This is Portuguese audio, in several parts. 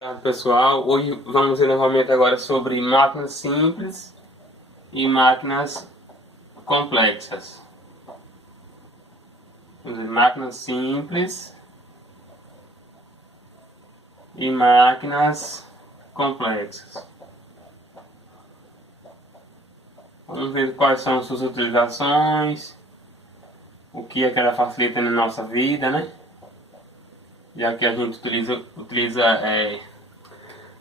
Olá, pessoal, hoje vamos ver novamente agora sobre máquinas simples e máquinas complexas. Máquinas simples e máquinas complexas. Vamos ver quais são suas utilizações, o que é que ela facilita na nossa vida, né? Já que a gente utiliza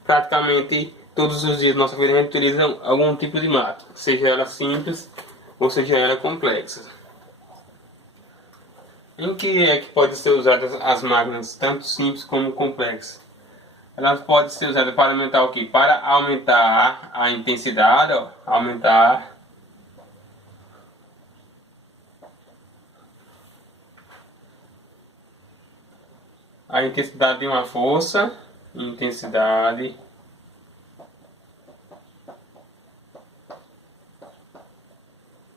praticamente todos os dias da nossa vida, a gente utiliza algum tipo de máquina, seja ela simples ou seja ela complexa. Em que é que pode ser usadas as máquinas, tanto simples como complexas? Elas podem ser usadas para aumentar o que? Para aumentar a intensidade, ó, aumentar a intensidade de uma força, intensidade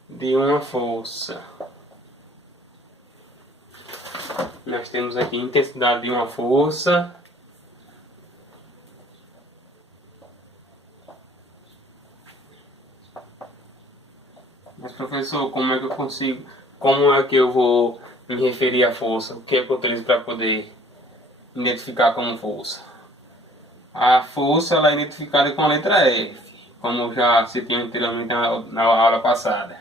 de uma força. Nós temos aqui intensidade de uma força. Mas professor, como é que eu consigo, como é que eu vou me referir à força? O que é que eu utilizo para poder identificar como força? A força ela é identificada com a letra F, como já citei anteriormente na aula passada.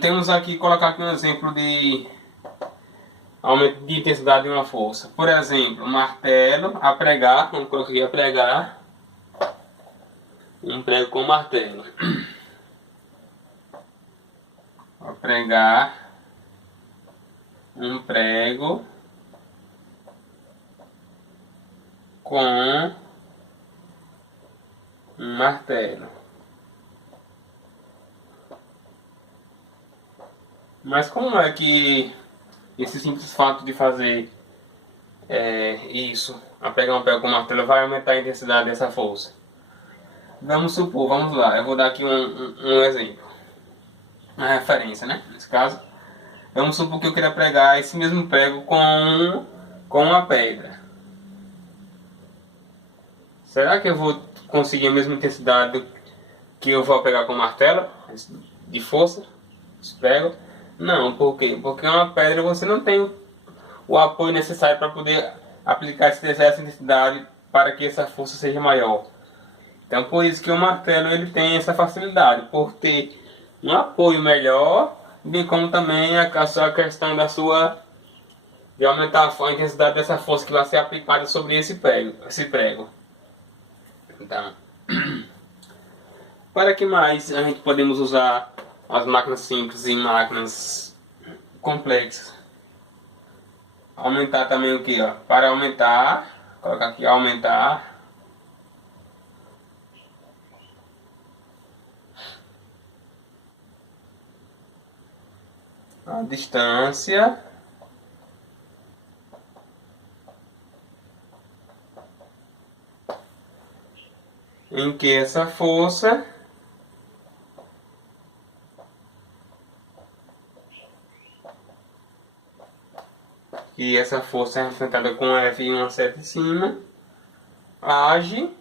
Temos aqui, colocar aqui um exemplo de aumento de intensidade de uma força. Por exemplo, um martelo a pregar, vamos colocar aqui a pregar, um prego com martelo. A pregar um prego com um martelo. Mas como é que esse simples fato de fazer isso, a pegar um prego com martelo, vai aumentar a intensidade dessa força? Vamos supor, vamos lá, eu vou dar aqui um exemplo, uma referência, né? Nesse caso, vamos supor que eu queira pregar esse mesmo prego com uma pedra. Será que eu vou conseguir a mesma intensidade que eu vou pegar com o martelo de força? Esse prego? Não, por quê? Porque uma pedra você não tem o apoio necessário para poder aplicar essa intensidade para que essa força seja maior. Então por isso que o martelo ele tem essa facilidade, por ter um apoio melhor, bem como também a questão de aumentar a intensidade dessa força que vai ser aplicada sobre esse prego. Então, para que mais a gente podemos usar as máquinas simples e máquinas complexas? Aumentar também o que? Para aumentar, colocar aqui aumentar a distância em que essa força é representada com F e uma seta em cima, age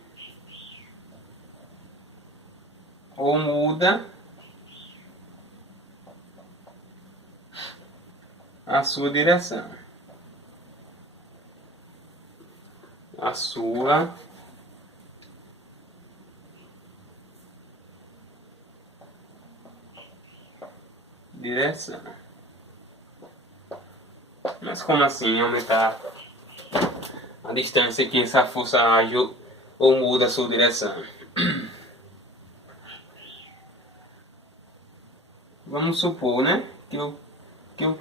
ou muda a sua direção. A sua direção. Mas como assim aumentar a distância que essa força age ou muda a sua direção? Vamos supor, né, que eu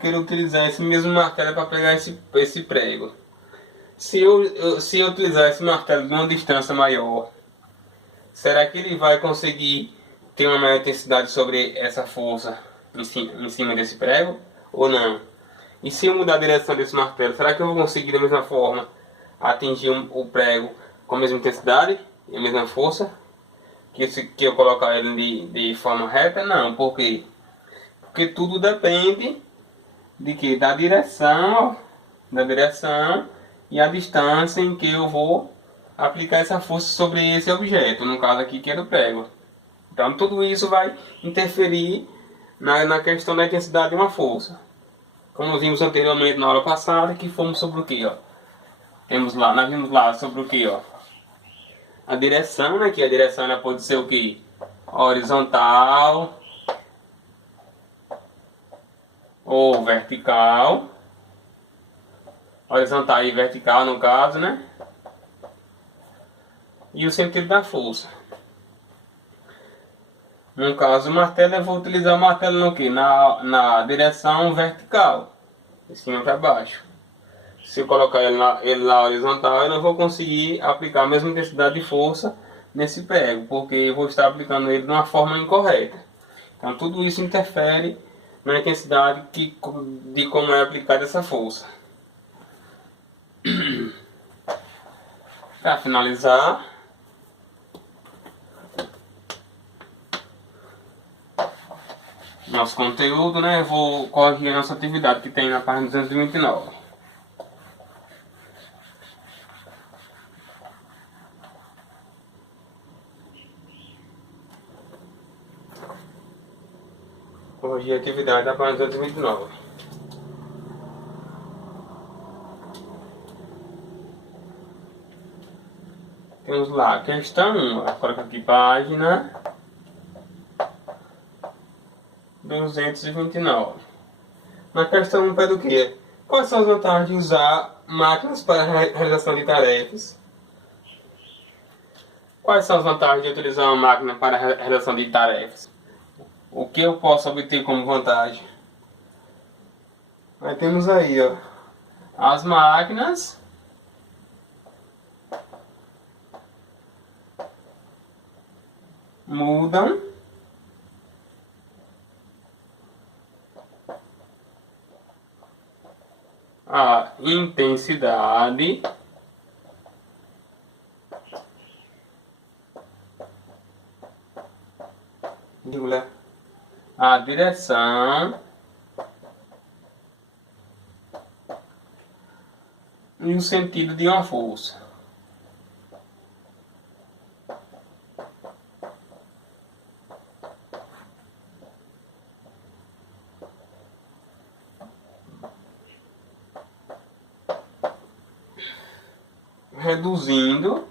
quero utilizar esse mesmo martelo para pegar esse prego. Se eu utilizar esse martelo de uma distância maior, será que ele vai conseguir ter uma maior intensidade sobre essa força em cima desse prego ou não? E se eu mudar a direção desse martelo, será que eu vou conseguir da mesma forma atingir o prego com a mesma intensidade e a mesma força? Que eu colocar ele de forma reta? Não, por quê? Porque tudo depende de que? Da direção e a distância em que eu vou aplicar essa força sobre esse objeto, no caso aqui que é do prego. Então tudo isso vai interferir na questão da intensidade de uma força. Como vimos anteriormente na aula passada, que fomos sobre o que, ó? Nós vimos lá sobre o que, ó? A direção, né? Que a direção ela pode ser o que? Horizontal ou vertical. Horizontal e vertical no caso, né? E o sentido da força. No caso, o martelo, eu vou utilizar o martelo no que? Na direção vertical, de cima para baixo. Se eu colocar ele na horizontal, eu não vou conseguir aplicar a mesma intensidade de força nesse prego, porque eu vou estar aplicando ele de uma forma incorreta. Então tudo isso interfere na intensidade de como é aplicada essa força. Para finalizar, nosso conteúdo, né? Eu vou corrigir a nossa atividade que tem na página 229. Corrigir a atividade da página 229. Temos lá, questão 1. Coloca aqui página 229. Na questão 1 pede o quê? Quais são as vantagens de usar máquinas para a realização de tarefas? Quais são as vantagens de utilizar uma máquina para a realização de tarefas? O que eu posso obter como vantagem? Aí temos aí, ó, as máquinas mudam a intensidade a direção e o sentido de uma força. Reduzindo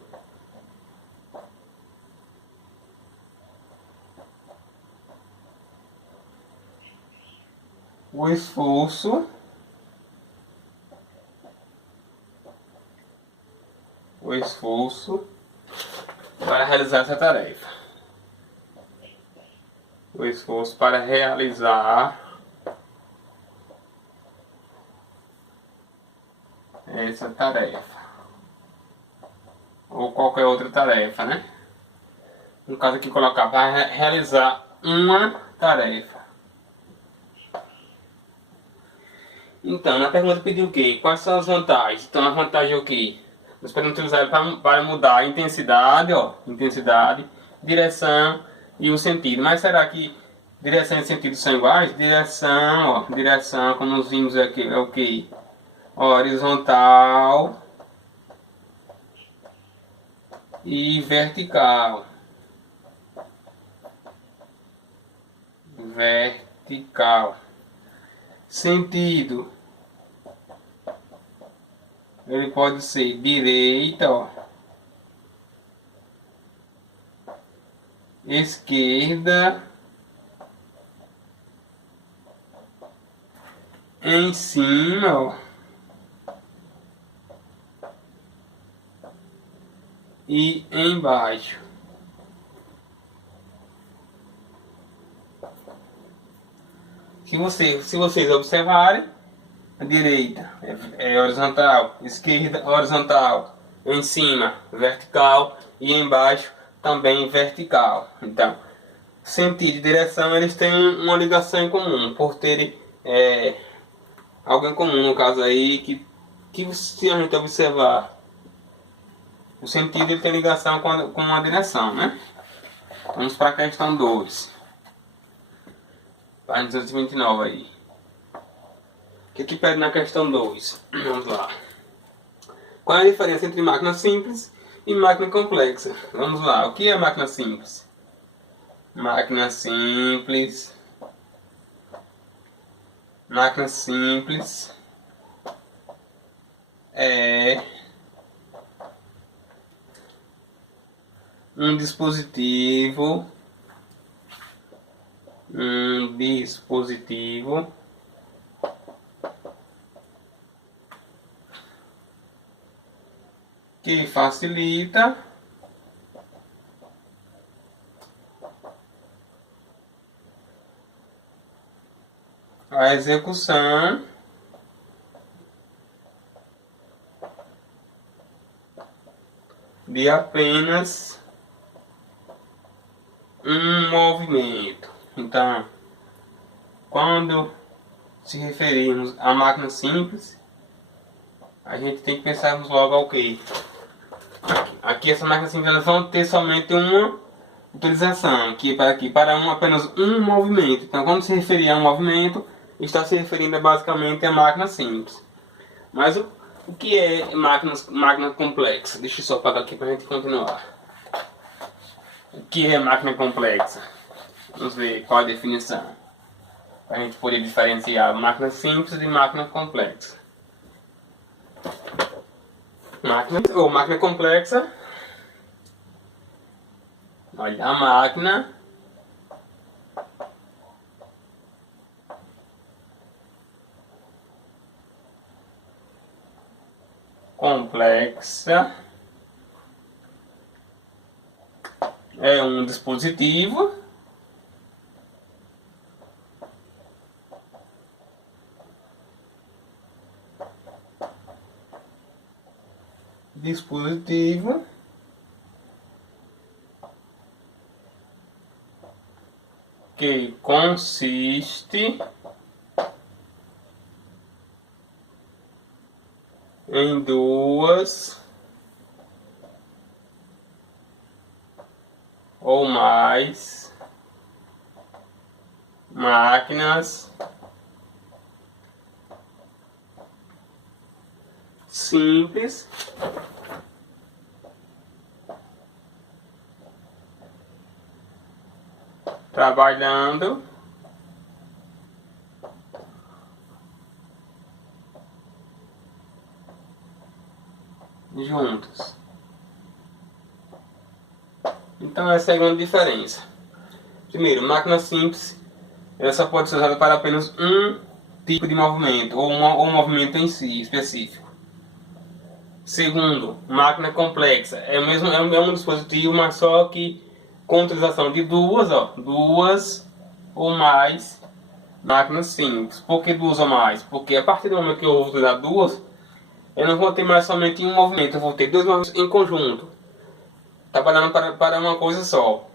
o esforço para realizar essa tarefa. O esforço para realizar essa tarefa. Ou qualquer outra tarefa, né? No caso aqui, colocar para realizar uma tarefa. Então, na pergunta pediu o quê? Quais são as vantagens? Então, a vantagem é o quê? Nós podemos utilizar ele para mudar a intensidade, ó, intensidade, direção e o sentido. Mas será que direção e sentido são iguais? Direção, como nós vimos aqui, é o quê? Horizontal e vertical. Sentido, ele pode ser direita, ó, esquerda, em cima, ó, e embaixo. Se vocês observarem, a direita é horizontal, esquerda horizontal, em cima vertical e embaixo também vertical. Então, sentido e direção eles têm uma ligação em comum, por terem algo em comum, no caso aí, que se a gente observar, o sentido ele tem ligação com a direção, né? Vamos para a questão 2. Página 229 aí. O que pede na questão 2? Vamos lá. Qual é a diferença entre máquina simples e máquina complexa? Vamos lá, o que é máquina simples? Máquina simples é um dispositivo que facilita a execução de apenas um movimento. Então, quando se referirmos a máquina simples, a gente tem que pensarmos logo ao que aqui essa máquina simples elas vão ter somente uma utilização, que é para apenas um movimento. Então, quando se referir a um movimento, está se referindo basicamente a máquina simples. Mas o que é máquina complexa? Deixa eu só apagar aqui para a gente continuar. O que é máquina complexa? Vamos ver qual a definição, para a gente poder diferenciar máquina simples de máquina complexa. Máquina complexa, olha, a máquina complexa é um dispositivo que consiste em duas ou mais máquinas simples trabalhando juntos. Então essa é a grande diferença. Primeiro, máquina simples, ela só pode ser usada para apenas um tipo de movimento, ou um movimento em si específico. Segundo, máquina complexa, é um dispositivo, mas só que com utilização de duas ou mais máquinas simples. Por que duas ou mais? Porque a partir do momento que eu vou utilizar duas, eu não vou ter mais somente um movimento, eu vou ter dois movimentos em conjunto, trabalhando para uma coisa só.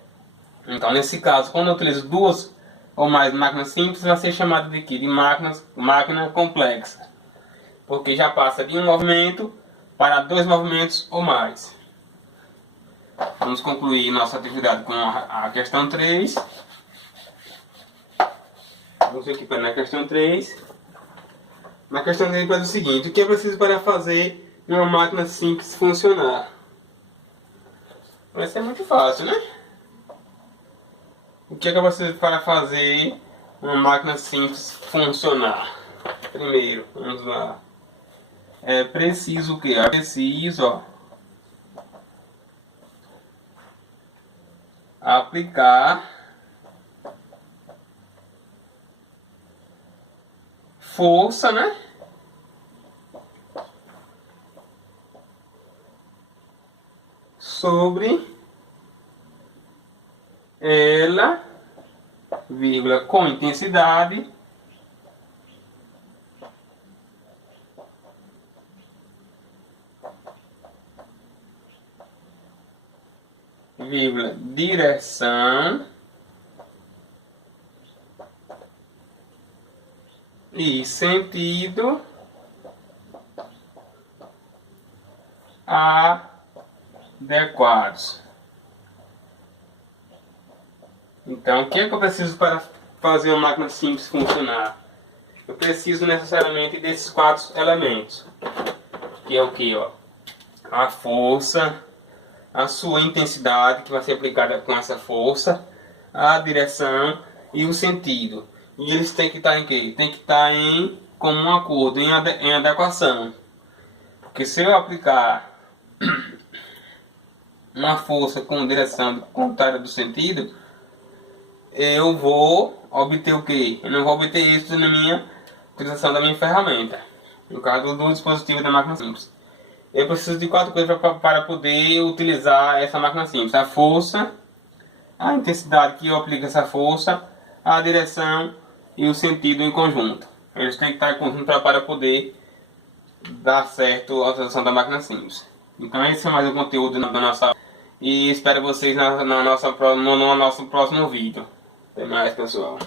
Então, nesse caso, quando eu utilizo duas ou mais máquinas simples, vai ser chamada de quê? De máquina complexa. Porque já passa de um movimento para dois movimentos ou mais. Vamos concluir nossa atividade com a questão 3. Vamos aqui para a questão 3. Na questão 3 faz o seguinte: o que é preciso para fazer uma máquina simples funcionar? Vai ser muito fácil, né? O que é preciso para fazer uma máquina simples funcionar? Primeiro, vamos lá. É preciso o quê? É preciso, aplicar força, né? Sobre ela, vírgula, com intensidade, vírgula, direção e sentido adequados. Então, o que é que eu preciso para fazer uma máquina simples funcionar? Eu preciso necessariamente desses quatro elementos. Que é o que? a força, a sua intensidade que vai ser aplicada com essa força, a direção e o sentido. E eles têm que estar em quê? Tem que estar em comum acordo, em adequação. Porque se eu aplicar uma força com direção contrária do sentido, eu vou obter o quê? Eu não vou obter isso na minha utilização da minha ferramenta. No caso do dispositivo da máquina simples. Eu preciso de 4 coisas para poder utilizar essa máquina simples. A força, a intensidade que eu aplico essa força, a direção e o sentido em conjunto. Eles têm que estar em conjunto para poder dar certo a utilização da máquina simples. Então esse é mais um conteúdo da nossa... E espero vocês no nosso próximo vídeo. Até mais, pessoal.